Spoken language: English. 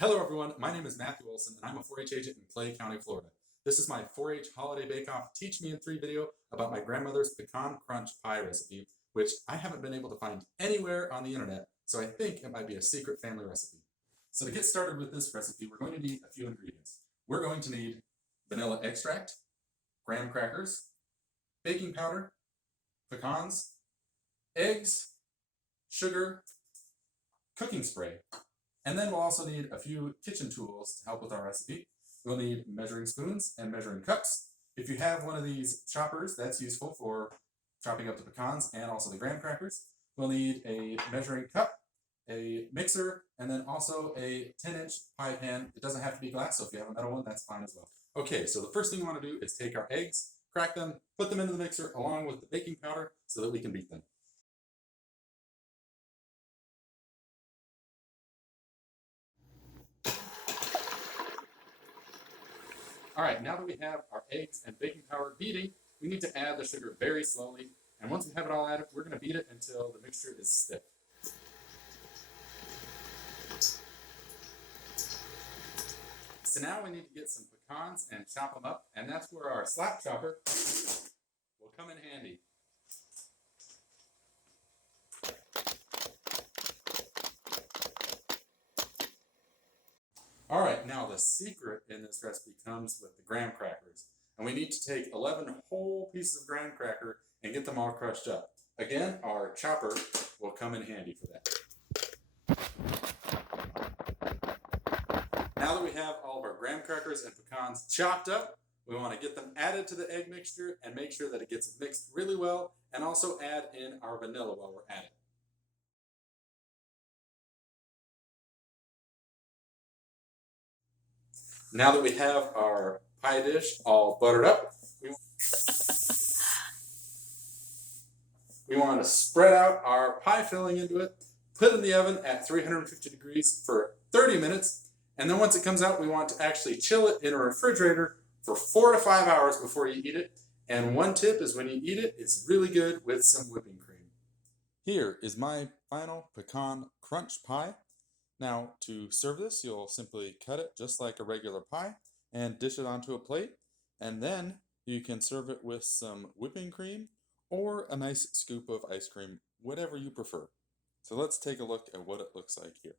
Hello everyone, my name is Matthew Olson and I'm a 4-H agent in Clay County, Florida. This is my 4-H Holiday Bakeoff Teach Me in 3 video about my grandmother's Pecan Crunch Pie recipe, which I haven't been able to find anywhere on the internet, so I think it might be a secret family recipe. So to get started with this recipe, we're going to need a few ingredients. We're going to need vanilla extract, graham crackers, baking powder, pecans, eggs, sugar, cooking spray, and then we'll also need a few kitchen tools to help with our recipe. We'll need measuring spoons and measuring cups. If you have one of these choppers, that's useful for chopping up the pecans and also the graham crackers. We'll need a measuring cup, a mixer, and then also a 10-inch pie pan. It doesn't have to be glass, so if you have a metal one, that's fine as well. Okay, so the first thing we want to do is take our eggs, crack them, put them into the mixer along with the baking powder so that we can beat them. All right, now that we have our eggs and baking powder beating, we need to add the sugar very slowly. And once we have it all added, we're going to beat it until the mixture is stiff. So now we need to get some pecans and chop them up, and that's where our slap chopper will come in handy. All right, now the secret in this recipe comes with the graham crackers. And we need to take 11 whole pieces of graham cracker and get them all crushed up. Again, our chopper will come in handy for that. Now that we have all of our graham crackers and pecans chopped up, we want to get them added to the egg mixture and make sure that it gets mixed really well, and also add in our vanilla while we're at it. Now that we have our pie dish all buttered up, we want to spread out our pie filling into it, put it in the oven at 350 degrees for 30 minutes, and then once it comes out, we want to actually chill it in a refrigerator for 4 to 5 hours before you eat it. And one tip is when you eat it, it's really good with some whipping cream. Here is my final pecan crunch pie. Now, to serve this, you'll simply cut it just like a regular pie and dish it onto a plate, and then you can serve it with some whipping cream or a nice scoop of ice cream, whatever you prefer. So let's take a look at what it looks like here.